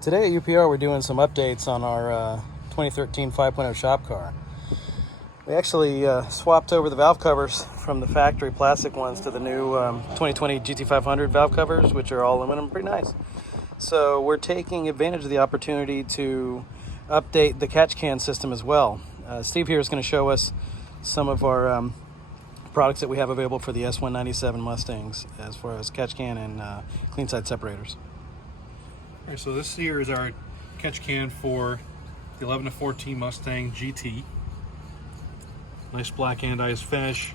Today at UPR we're doing some updates on our 2013 5.0 shop car. We actually swapped over the valve covers from the factory plastic ones to the new 2020 GT500 valve covers, which are all aluminum, pretty nice. So we're taking advantage of the opportunity to update the catch can system as well. Steve here is going to show us some of our products that we have available for the S197 Mustangs as far as catch can and clean side separators. All right, so this here is our catch can for the 11 to 14 Mustang GT. Nice black anodized finish.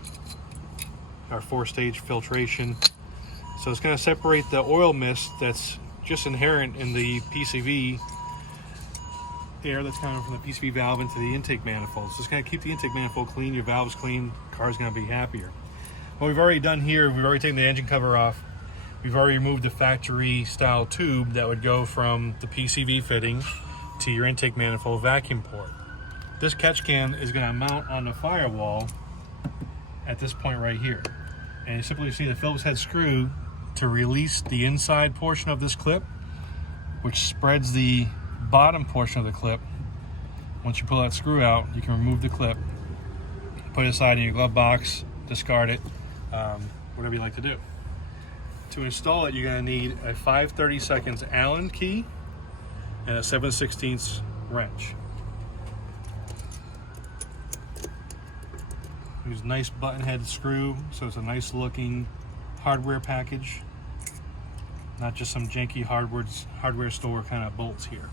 Our 4-stage filtration. So it's going to separate the oil mist that's just inherent in the PCV air that's coming from the PCV valve into the intake manifold. So it's going to keep the intake manifold clean, your valves clean, the car's going to be happier. What we've already done here, we've already taken the engine cover off. We've already removed the factory style tube that would go from the PCV fitting to your intake manifold vacuum port. This catch can is going to mount on the firewall at this point right here. And you simply see the Phillips head screw to release the inside portion of this clip, which spreads the bottom portion of the clip. Once you pull that screw out, you can remove the clip, put it aside in your glove box, discard it, whatever you like to do. To install it, you're going to need a 5/32 Allen key and a 7/16 wrench. Use a nice button head screw, so it's a nice looking hardware package, not just some janky hardware store kind of bolts here.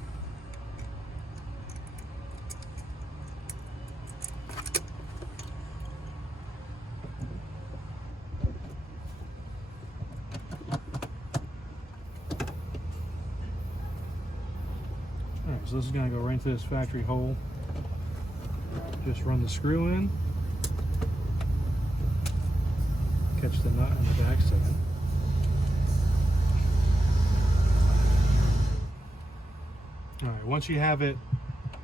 Alright, so this is going to go right into this factory hole. Just run the screw in. Catch the nut on the back side. Alright, once you have it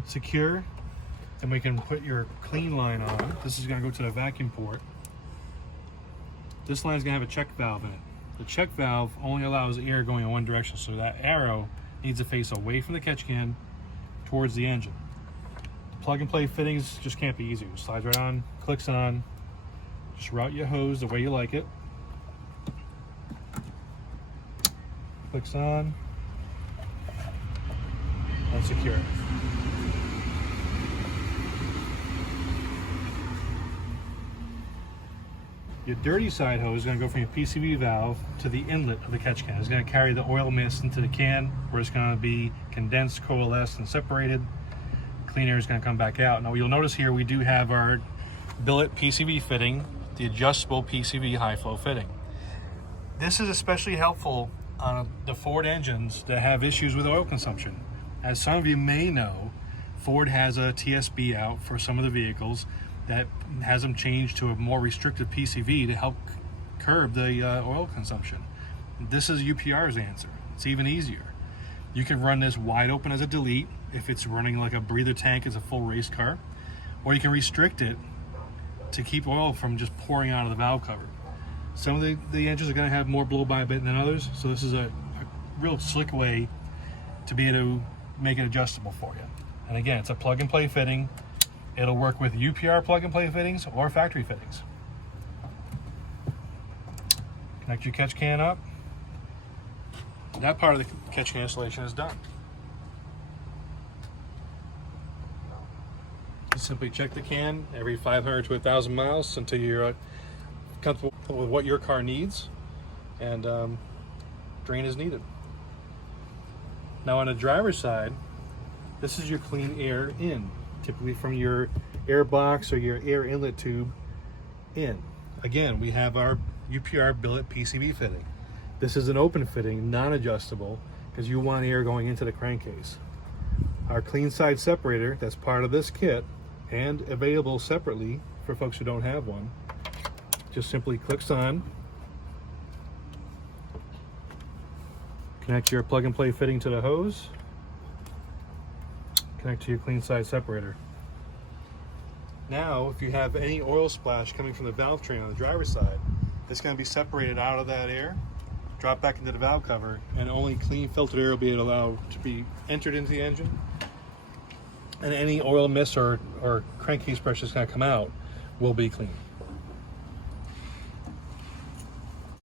secure, then we can put your clean line on. This is going to go to the vacuum port. This line is going to have a check valve in it. The check valve only allows air going in one direction, so that arrow needs to face away from the catch can towards the engine. Plug and play fittings just can't be easier. It slides right on, clicks on. Just route your hose the way you like it. Clicks on and secure. Your dirty side hose is going to go from your PCV valve to the inlet of the catch can. It's going to carry the oil mist into the can where it's going to be condensed, coalesced, and separated. Clean air is going to come back out. Now you'll notice here we do have our billet PCV fitting, the adjustable PCV high flow fitting. This is especially helpful on the Ford engines that have issues with oil consumption. As some of you may know, Ford has a TSB out for some of the vehicles that has them changed to a more restricted PCV to help curb the oil consumption. This is UPR's answer. It's even easier. You can run this wide open as a delete if it's running like a breather tank as a full race car, or you can restrict it to keep oil from just pouring out of the valve cover. Some of the engines are going to have more blow-by bit than others, so this is a real slick way to be able to make it adjustable for you. And again, it's a plug-and-play fitting. It'll work with UPR plug-and-play fittings or factory fittings. Connect your catch can up. That part of the catch can installation is done. Simply check the can every 500 to 1,000 miles until you're comfortable with what your car needs, and drain as needed. Now on the driver's side, this is your clean air in, typically from your air box or your air inlet tube in. Again, we have our UPR billet PCV fitting. This is an open fitting, non-adjustable, because you want air going into the crankcase. Our clean side separator, that's part of this kit and available separately for folks who don't have one, just simply clicks on. Connect your plug and play fitting to the hose. Connect to your clean side separator. Now, if you have any oil splash coming from the valve train on the driver's side, it's going to be separated out of that air drop back into the valve cover, and only clean filtered air will be allowed to be entered into the engine. And any oil mist or crankcase pressure that's going to come out will be clean.